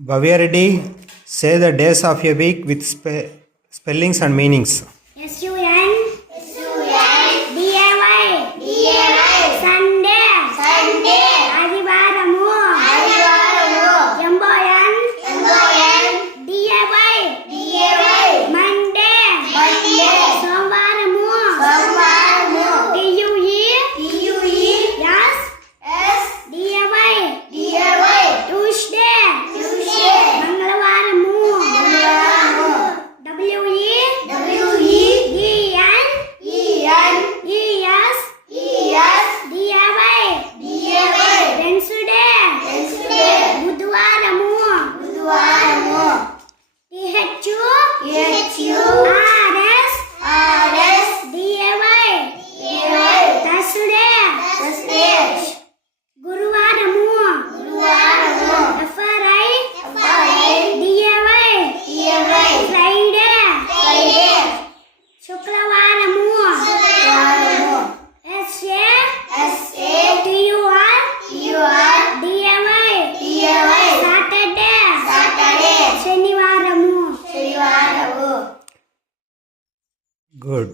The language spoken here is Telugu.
Bhavya Reddy, say the days of a week with spellings and meanings. SUN DAY Sunday ఆదివారము MON DAY Monday సోమవారము TUE yes DAY Tuesday మంగళవారము WE Wednesday బుధవారము RS DAY Thursday గురువారము FRI DAY Friday శుక్రవారము SATUR DAY Saturday శనివారము Good.